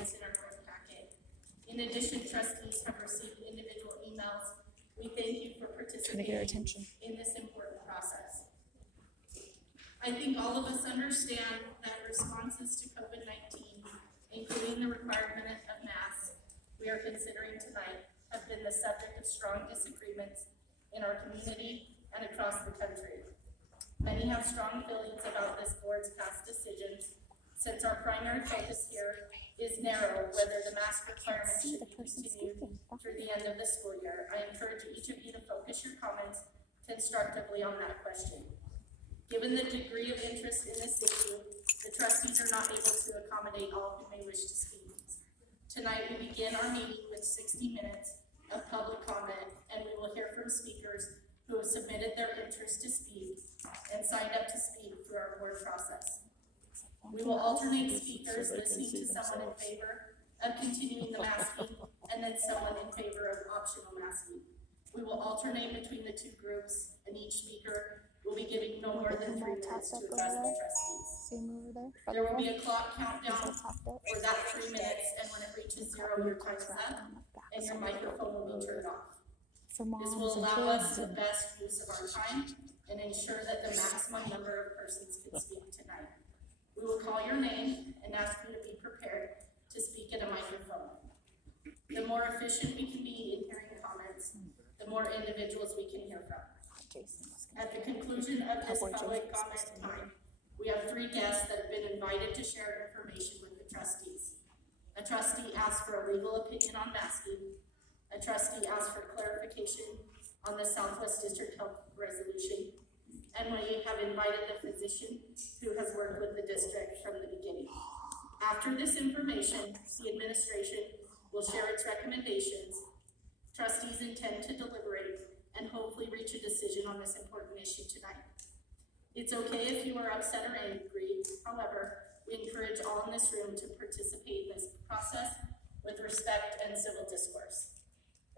items in our board packet. In addition, trustees have received individual emails. We thank you for participating in this important process. I think all of us understand that responses to COVID-19, including the requirement of masks we are considering tonight, have been the subject of strong disagreements in our community and across the country. Many have strong feelings about this board's past decisions, since our primary focus here is narrow whether the mask requirement should be continued through the end of the school year. I encourage each of you to focus your comments constructively on that question. Given the degree of interest in this issue, the trustees are not able to accommodate all who may wish to speak. Tonight, we begin our meeting with 60 minutes of public comment, and we will hear from speakers who have submitted their interest to speak and signed up to speak through our board process. We will alternate speakers listening to someone in favor of continuing the masking and then someone in favor of optional masking. We will alternate between the two groups, and each speaker will be giving no more than 3 minutes to address the trustees. There will be a clock countdown for that 3 minutes, and when it reaches 0, your time is up and your microphone will be turned off. This will allow us the best use of our time and ensure that the maximum number of persons can speak tonight. We will call your name and ask you to be prepared to speak in a microphone. The more efficient we can be in hearing comments, the more individuals we can hear from. At the conclusion of this public comment time, we have 3 guests that have been invited to share information with the trustees. A trustee asked for a legal opinion on masking. A trustee asked for clarification on the Southwest District Health Resolution. And we have invited a physician who has worked with the district from the beginning. After this information, the administration will share its recommendations. Trustees intend to deliberate and hopefully reach a decision on this important issue tonight. It's okay if you are upset or angry. However, we encourage all in this room to participate in this process with respect and civil discourse.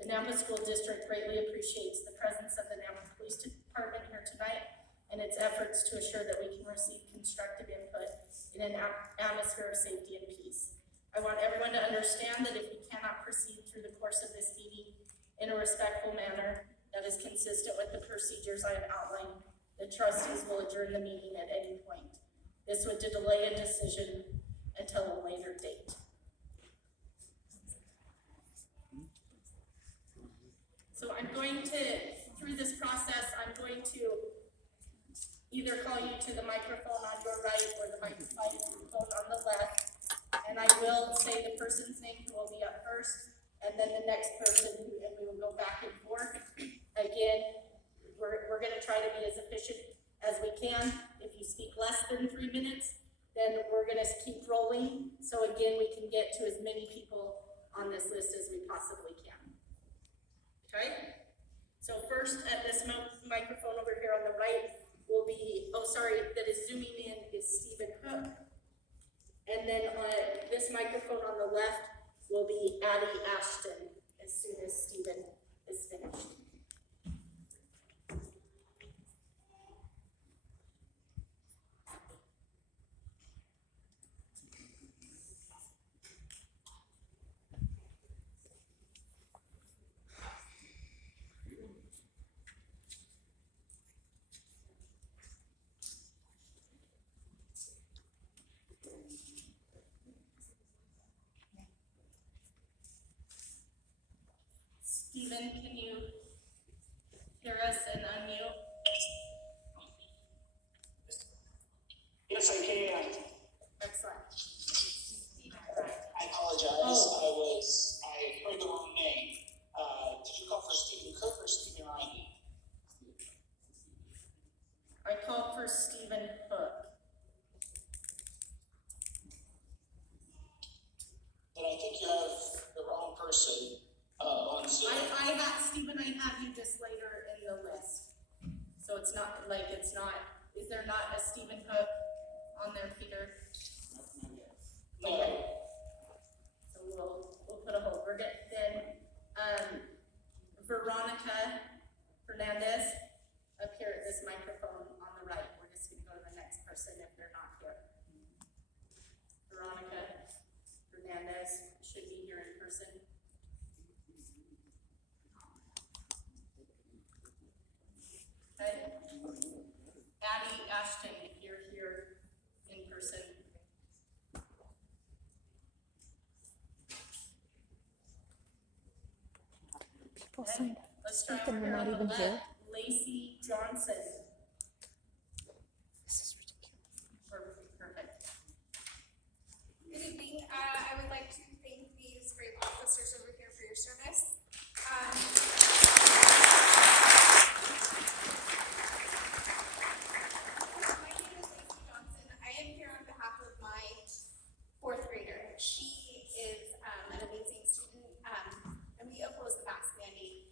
The NAMPA School District greatly appreciates the presence of the NAMPA Police Department here tonight and its efforts to assure that we can receive constructive input in an atmosphere of safety and peace. I want everyone to understand that if we cannot proceed through the course of this meeting in a respectful manner that is consistent with the procedures I have outlined, the trustees will adjourn the meeting at any point. This would delay a decision until a later date. So I'm going to, through this process, I'm going to either call you to the microphone on your right or the microphone on the left, and I will say the person's name who will be up first, and then the next person, and we will go back and forth. Again, we're going to try to be as efficient as we can. If you speak less than 3 minutes, then we're going to keep rolling. So again, we can get to as many people on this list as we possibly can. Okay? So first at this microphone over here on the right will be, that is zooming in is Stephen Hook. And then on this microphone on the left will be Addie Ashton as soon as Stephen is finished. Stephen, can you hear us and unmute? Yes, I can. Excellent. I apologize. I heard the wrong name. Did you call for Stephen Cook or Stephen Ivey? I called for Stephen Hook. Then I think you have the wrong person on Zoom. I have Stephen, I have you just later in the list. So it's not, is there not a Stephen Hook on there, Peter? No. Okay. So we'll put a hold. We're good. Then Veronica Fernandez up here at this microphone on the right. We're just gonna go to the next person if they're not here. Veronica Fernandez. People signed up. Let's try Ethan, over we're here not on the even left, here. Lacey Johnson. This is ridiculous. Perfect. Good evening. I would like to thank these brave officers over here for your service. My name is Lacey Johnson. I am here on behalf of my fourth grader. She is an amazing student, and we oppose the mask mandate.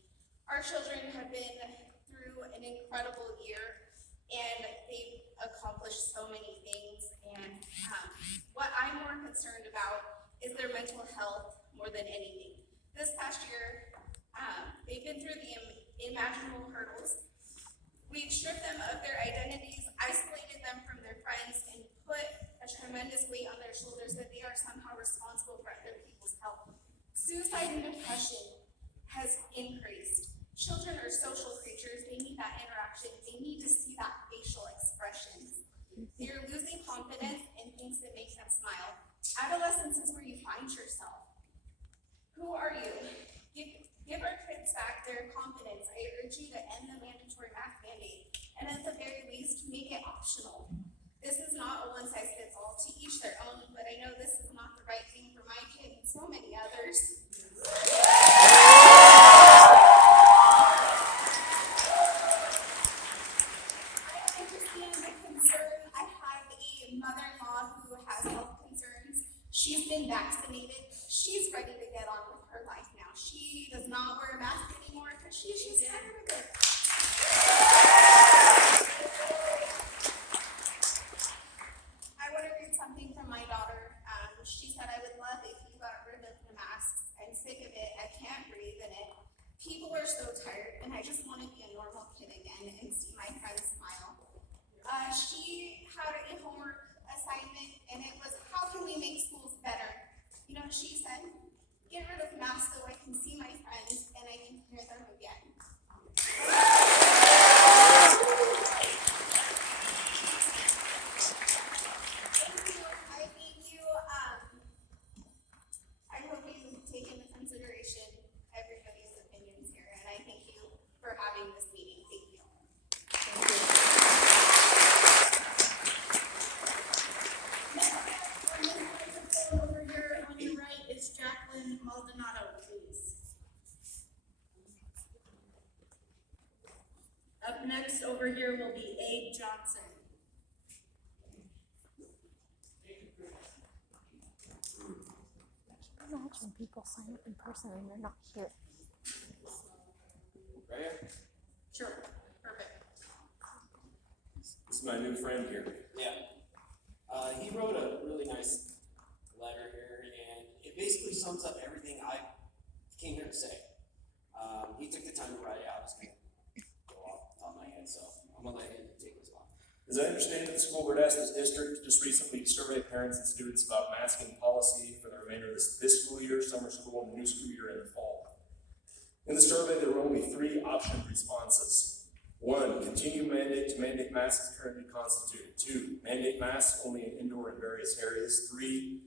Our children have been through an incredible year, and they've accomplished so many things. And what I'm more concerned about is their mental health more than anything. This past year, they've been through the imaginable hurdles. We've stripped them of their identities, isolated them from their friends, and put a tremendous weight on their shoulders that they are somehow responsible for other people's health. Suicide and depression has increased. Children are social creatures. They need that interaction. They need to see that facial expressions. They are losing confidence in things that make them smile. Adolescence is where you find yourself. Who are you? Give our kids back their confidence. I urge you to end the mandatory mask mandate, and at the very least, make it optional. This is not a one-size-fits-all. To each their own, but I know this is not the right thing for my kid and so many others. I understand the concern. I have a mother-in-law who has health concerns. She's been vaccinated. She's ready to get on with her life now. She does not wear a mask anymore because she's just tired of it. I want to read something from my daughter. She said, I would love if you got rid of the masks. I'm sick of it. I can't breathe in it. People are so tired, and I just want to be a normal kid again and see my friends smile. She had a homework assignment, and it was, how can we make schools better? You know what she said? Get rid of masks so I can see my friends and I can hear them again. I thank you. I hope you take into consideration everybody's opinions here, and I thank you for having this meeting. Thank you. Over here on your right is Jacqueline Maldonado, please. Up next over here will be Abe Johnson. Imagine people sign up in person and they're not here. Right here? Sure, perfect. This is my new friend here. Yeah. He wrote a really nice letter here, and it basically sums up everything I came here to say. He took the time to write it out. I was going to go off the top of my head, so I'm going to let him take this one. As I understand it, the school board asked this district just recently to survey parents and students about masking policy for the remainder of this school year, summer school, and the new school year in the fall. In the survey, there were only 3 option responses. 1, continue mandate to mandate masks currently constituted. 2, mandate masks only in indoor and various areas. 3,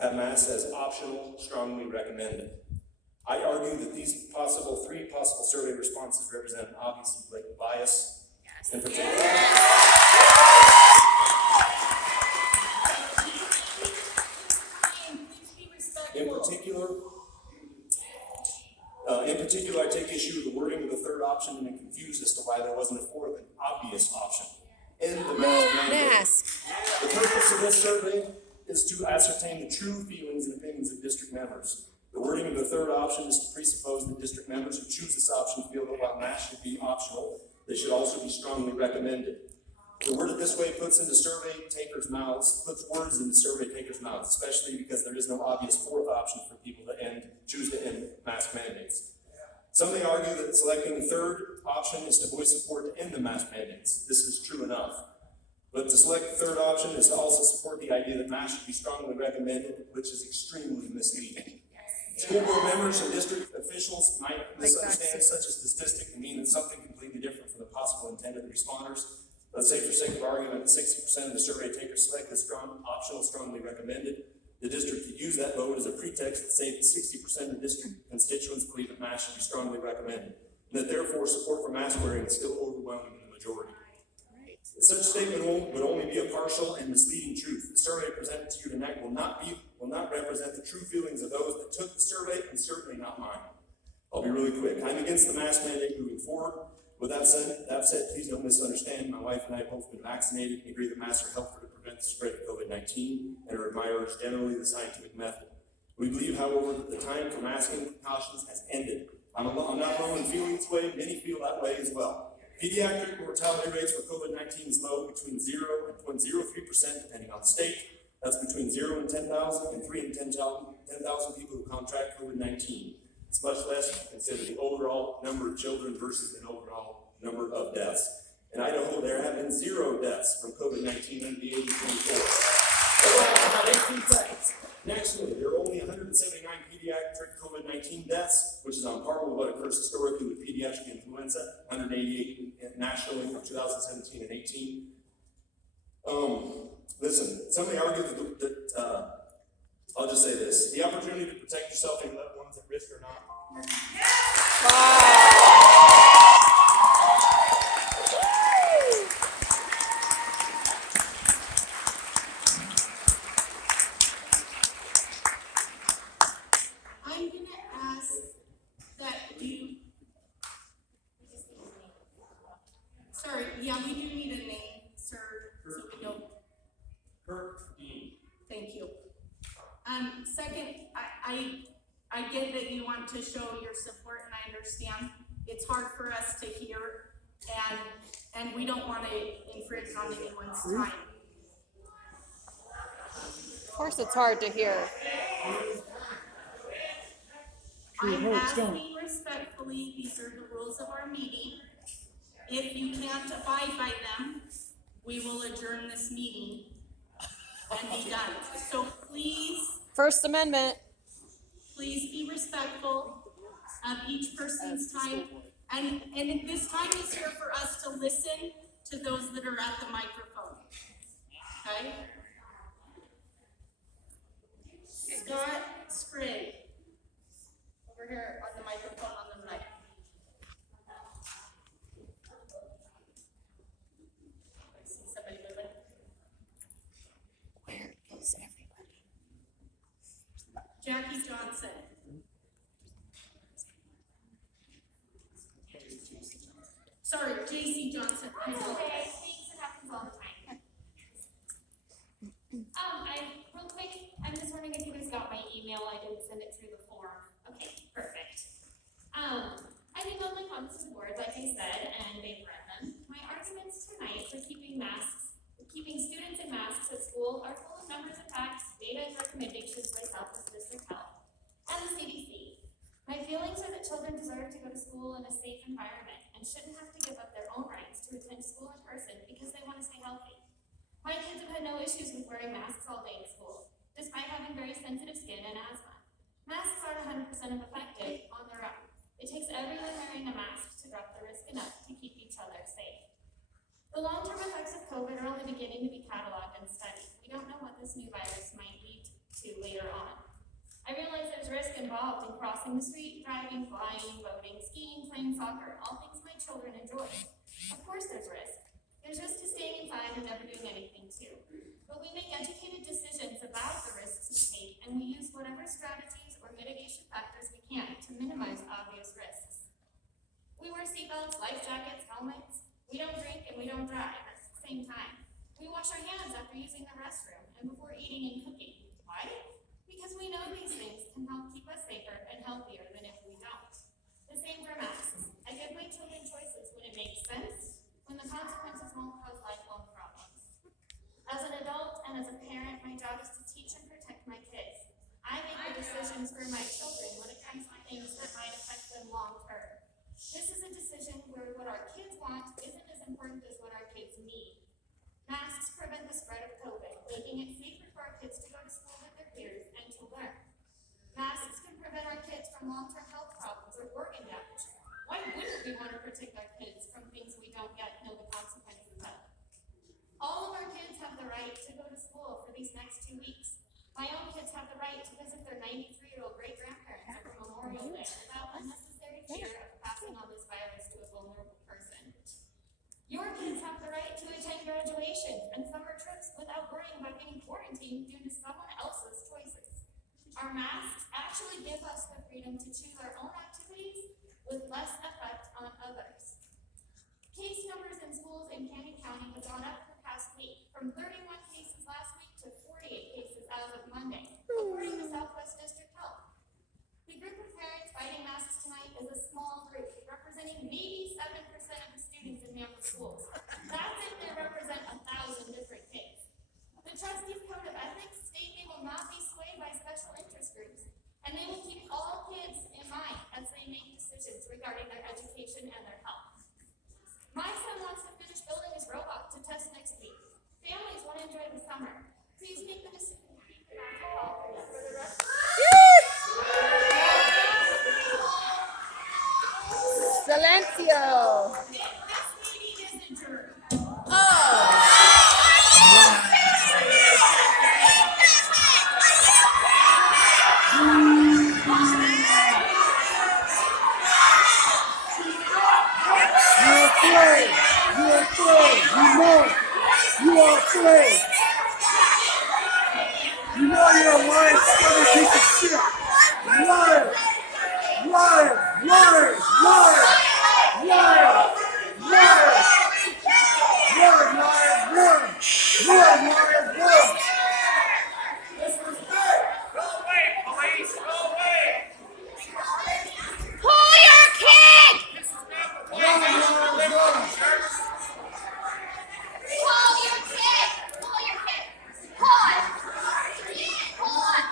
have masks as optional, strongly recommended. I argue that these 3 possible survey responses represent an obvious and blatant bias. In particular, In particular, I take issue with the wording of the 3rd option and am confused as to why there wasn't a 4th and obvious option. End the mask mandate. The purpose of this survey is to ascertain the true feelings and opinions of district members. The wording of the 3rd option is to presuppose that district members who choose this option feel that while masks should be optional, they should also be strongly recommended. The worded this way puts words into survey takers' mouths, especially because there is no obvious 4th option for people to choose to end mask mandates. Some may argue that selecting the 3rd option is to voice support to end the mask mandates. This is true enough. But to select the 3rd option is to also support the idea that masks should be strongly recommended, which is extremely misleading. School board members and district officials might misunderstand such a statistic to mean that something completely different from the possible intent of the responders. Let's say for sake of argument, 60% of the survey takers selected optional, strongly recommended. The district could use that that vote as a pretext to say that 60% of district constituents believe that masks should be strongly recommended, and that therefore support for mask wearing is still overwhelming in the majority. Such statement would only be a partial and misleading truth. The survey presented to you tonight will not represent the true feelings of those that took the survey, and certainly not mine. I'll be really quick. I'm against the mask mandate moving forward. With that said, please don't misunderstand. My wife and I have both been vaccinated and agree that masks are helpful to prevent the spread of COVID-19 and are admirers generally of the scientific method. We believe, however, that the time for masking precautions has ended. I'm not alone in feeling this way. Many feel that way as well. Pediatric mortality rates for COVID-19 is low, between 0 and 0.03%, depending on the state. That's between 0 and 10,000 and 3 and 10,000 people who contract COVID-19. It's much less if you consider the overall number of children versus the overall number of deaths. In Idaho, there have been 0 deaths from COVID-19 under the age of 24. Nationally, there are only 179 pediatric COVID-19 deaths, which is on par with what occurs historically with pediatric influenza, 188 nationally from 2017 and 18. Listen, some may argue that I'll just say this: the opportunity to protect yourself and loved ones at risk or not. I'm gonna ask that you. Sorry, yeah, we do need a name, sir, so we know. Kirk Dean. Thank you. Second, I get that you want to show your support, and I understand it's hard for us to hear, and we don't want to infringe on anyone's time. Of course, it's hard to hear. I'm asking respectfully, these are the rules of our meeting. If you can't abide by them, we will adjourn this meeting and be done. So please, First Amendment. please be respectful of each person's time. And this time is here for us to listen to those that are at the microphone. Okay? Scott Scragg, over here on the microphone on the right. I see somebody moving. Where is everybody? Jackie Johnson. Sorry, JC Johnson. It's okay, it happens all the time. Real quick, I'm just wondering if you guys got my email. I didn't send it through the form. Okay, perfect. I've emailed my comments to the board, like I said, and they've read them. My arguments tonight for keeping students in masks at school are full of numbers of facts, data, and recommendations myself as district health and the CDC. My feelings are that children deserve to go to school in a safe environment and shouldn't have to give up their own rights to attend school in person because they want to stay healthy. My kids have had no issues with wearing masks all day in school, despite having very sensitive skin and asthma. Masks aren't 100% effective on their own. It takes everyone wearing a mask to drop the risk enough to keep each other safe. The long-term effects of COVID are only beginning to be cataloged and studied. We don't know what this new virus might lead to later on. I realize there's risk involved in crossing the street, driving, flying, boating, skiing, playing soccer, all things my children enjoy. Of course there's risk. There's risk to staying inside and never doing anything too. But we make educated decisions about the risks we take, and we use whatever strategies or mitigation factors we can to minimize obvious risks. We wear seatbelts, life jackets, helmets. We don't drink and we don't drive at the same time. We wash our hands after using the restroom and before eating and cooking. Why? Because we know these things can help keep us safer and healthier than if we don't. The same for masks. I give my children choices when it makes sense, when the consequences won't cause lifelong problems. As an adult and as a parent, my job is to teach and protect my kids. I make the decisions for my children when it comes to things that might affect them long term. This is a decision where what our kids want isn't as important as what our kids need. Masks prevent the spread of COVID, making it safer for our kids to go to school with their peers and to learn. Masks can prevent our kids from long-term health problems or organ damage. Why wouldn't we want to protect our kids from things we don't yet know the consequences of? All of our kids have the right to go to school for these next 2 weeks. My own kids have the right to visit traveling by being quarantined due to someone else's choices. Our masks actually give us the freedom to choose our own activities with less effect on others. Case numbers in schools in Canyon County have gone up the past week, from 31 cases last week to 48 cases as of Monday, according to Southwest District Health. The group of parents fighting masks tonight is a small group, representing maybe 7% of the students in NAMPA schools. That's if they represent 1,000 different kids. The trustees' code of ethics state they will not be swayed by special interest groups, and they will keep all kids in mind as they make decisions regarding their education and their health. My son wants to finish building his robot to test next week. Families want to enjoy the summer. Please make the decision to keep the mask off for the rest of Silencio. This meeting is adjourned. You're afraid. You're afraid. You know it. You are afraid. You know you're a lying, stubborn piece of shit. Liar. Liar. Liar. Liar. Liar. Liar. Run, liar. Run. Run, liar. Run. Pull your kid! Run, liar. Run. Pull your kid! Pull your kid! Pull it! Pull it!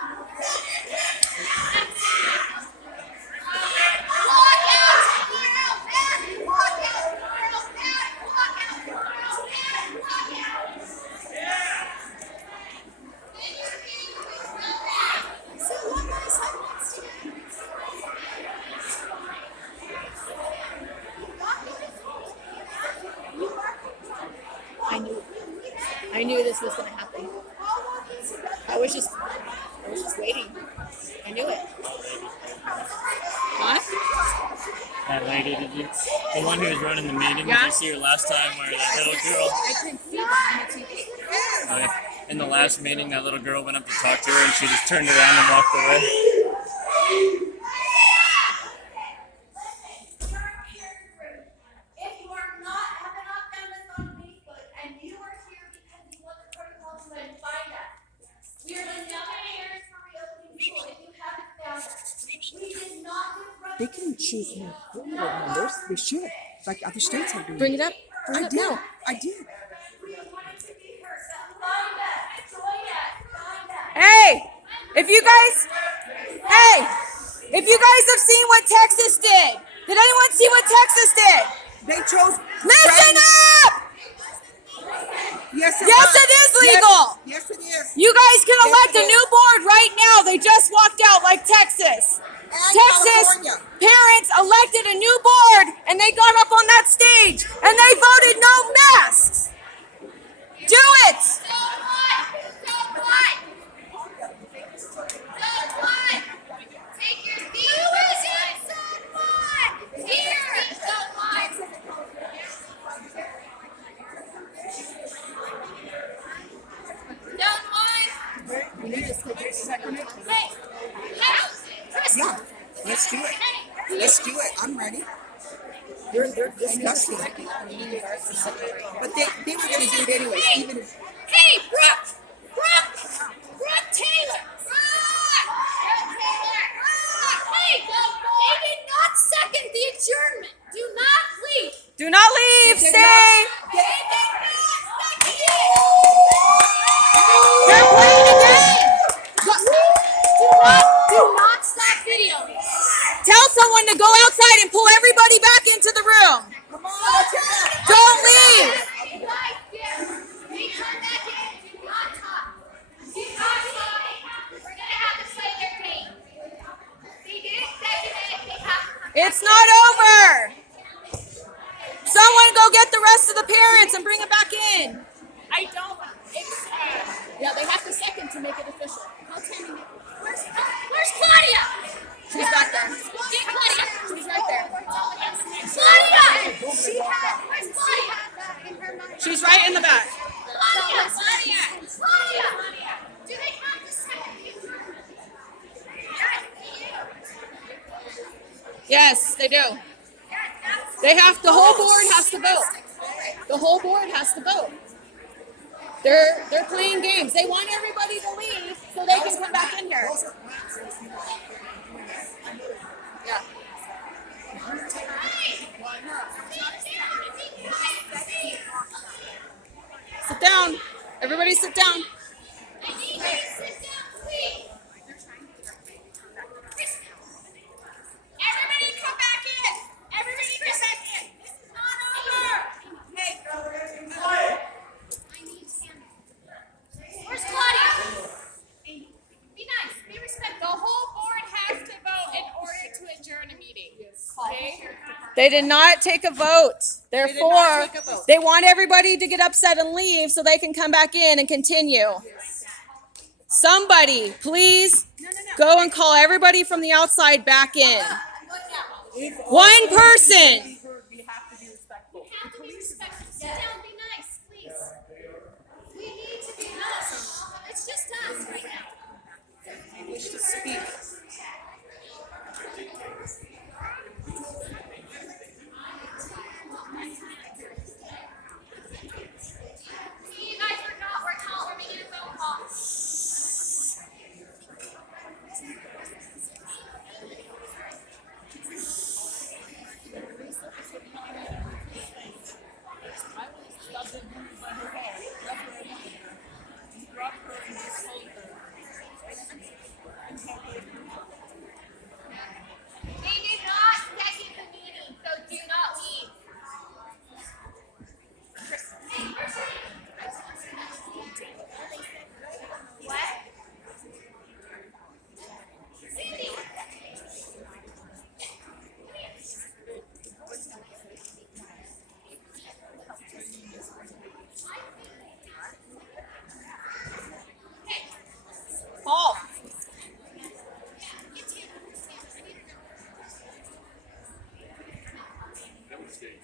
Walk out! Girl, back! Walk out! Girl, back! Walk out! Girl, back! Walk out! I knew this was gonna happen. I was just waiting. I knew it. Huh? That lady, did you? The one who was running the meeting, Yeah. did you see her last time where that little girl? I couldn't see behind the TV. Okay. In the last meeting, that little girl went up to talk to her and she just turned around and walked away. If you are not, have not found us on Facebook, and you are here because you want the protocol to then find us. We are the nominators for reopening school. If you haven't found us, we did not disrupt. They can choose more board members. They should, like other states have been. Bring it up. Bring I it up did. now. I did. We wanted to be heard. Find us. Join us. Find us. Hey, if you guys have seen what Texas did anyone see what Texas did? They chose. Listen up! Yes, Yes, it is legal. Yes, it is. You guys can Yes, elect it a is. new board right now. They just walked out like Texas. And Texas California. parents elected a new board and they got up on that stage and they voted no masks. Do it! Don't what? Don't what? Don't what? Take your seat. Who is it? Don't what? Take your seat. Don't what? Don't what? We need to take a second. Hey, Chris. Yeah, let's do it. Let's do it. I'm ready. They're disgusting. But they were gonna do it anyways, even if. Hey, Brooke Taylor. Hey, they did not second the adjournment. Do not leave. Do not leave. Stay. They did not second it. They're playing again. Do not stop videoing. Tell someone to go outside and pull everybody back into the room. Come on, let's get back. Don't leave. You guys, we come back in. Do not talk. Do not talk. We're gonna have to play their game. They did second it. They have to. It's not over. Someone go get the rest of the parents and bring it back in. I don't, it's, Yeah, they have to second to make it official. Where's Claudia? She's back there. Get Claudia. She's right there. Claudia! Where's Claudia? She's right in the back. Claudia! Claudia! Yes, they do. They have, the whole board has to vote. The whole board has to vote. They're playing games. They want everybody to leave so they can come back in here. Yeah. Sit down. Everybody sit down. Everybody come back in! Everybody come back in! This is not over! Hey, where's Claudia? Be nice, be respectful. The whole board has to vote in order to adjourn a meeting. Okay? They did not take a vote. Therefore, they want everybody to get upset and leave so they can come back in and continue. Somebody, please go and call everybody from the outside back in. One person. You have to be respectful. Sit down, be nice, please. We need to be nice. It's just us right now. I wish to speak. Steve, I forgot we're making a phone call.